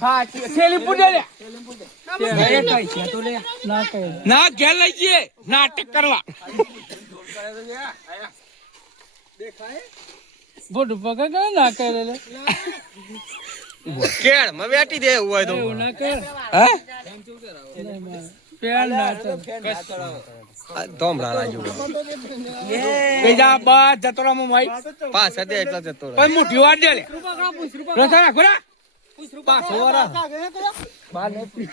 હા થેલી પૂજે લે ના ઘેર લઈ જઈએ નાટક કરવા બોડ પકડ ના કરે લે કેળ મે બેઠી દે એવું હોય તો ના કર હે પેલ ના તોમરા રાજુ બેજા બા જતરો મો મઈ પાસ દે એટલા જતો રહે કોઈ મુઠી વાર દે લે રસા ખોરા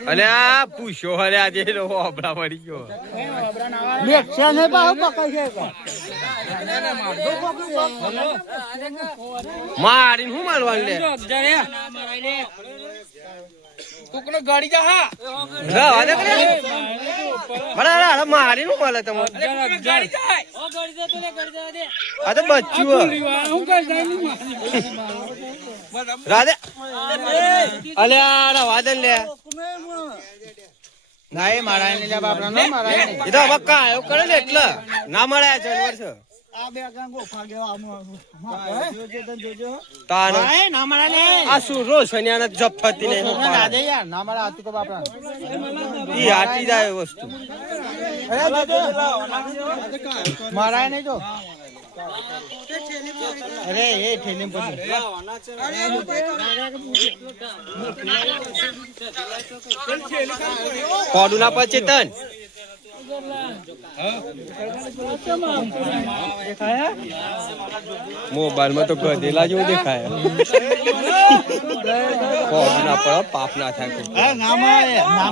અને આ પૂછો હરે આજે લોકો આપડા પડી ગયો મારીને હું મારવાનું લે કોકનો ગાડી જા હા રવા દે બરાબર મારી નું મળે તમારે ગાડી જાય આ તો બચ્ચું હું કઈ જાય રાધે અલે આ રવા દે લે ના એ મારા ને લે બાપરા ના મારા એ તો બક્કા આયો કરે ને એટલે ના મળ્યા છે વર્ષ આ બે ગાંગો ફાગ્યો આમ જોજો તાન ના મારા લે આ શું રોજ સન્યાને જફતી નહીં ના દે યાર ના મારા આતી તો બાપરા ઈ હાટી જાય વસ્તુ મારા નહીં જો અરે એ ઠેલી પર કોડું ના પછી તન મોબાઈલ માં તો ગધેલા જેવું દેખાય કોડું ના પડે પાપ ના થાય ના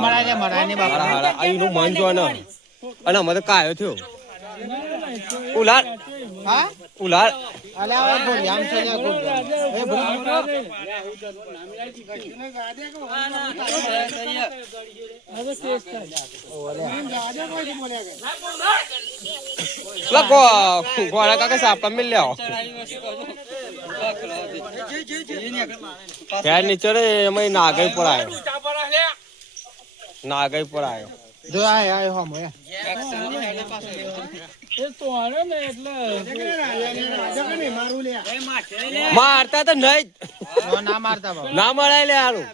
મારા ને બાપરા હારા આઈનું મન જો ને અને અમે તો કાયો થયો ઉલાર હા ઉલાર અલે આ બોલ આમ ચલ્યા બોલ એ બોલ લગો ગોળા કાકા સાપા મિલ લ્યો ફેર નીચે રે એમાં નાગઈ પર આવ્યો નાગઈ પર આવ્યો જો આય હમ એ તો આને ને એટલે મારતા તો નહીં ના મારતા બાબા ના મળાય લે હારું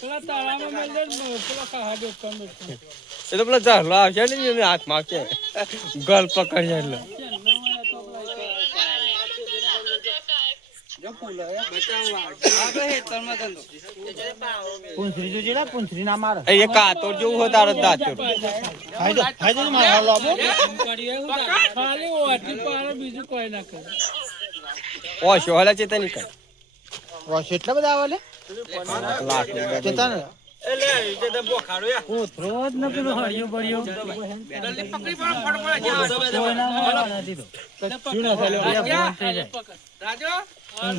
પેલા તાળામાં મેલ દે પેલા ખાડો કમ એ તો પેલા ઝરલો આવશે ને એને હાથમાં છે ગળ પકડી એટલે પૂંછરી જોજે ને પૂંછરી ના માર એ કાતર જેવું હોય તારો દાંત હાઈ તો માર લાવો ખાલી ઓટી પાર બીજું કોઈ ના કરે ઓ શોહલા ચેતા ની કર રોશ એટલા બધા આવે લે લાખ ચેતન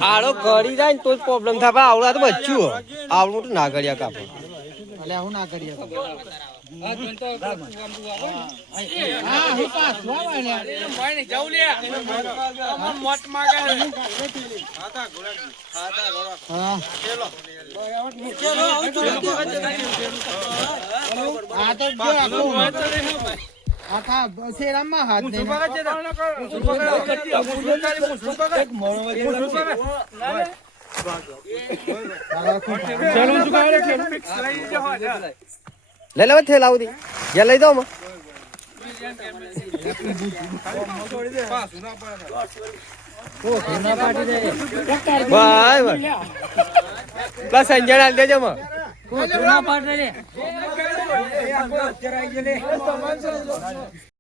આડો કરી જાય ને તો જ પ્રોબ્લેમ થાય પણ આવડા તો બચ્યું આવડું તો ના કર્યા કાપે અલે હું ના કરીએ આખા શેરામાં હાથ દે લે લે થેલા ઉધી યા લઈ દો માં બાય બાય બસ અંજણ આલ દેજો માં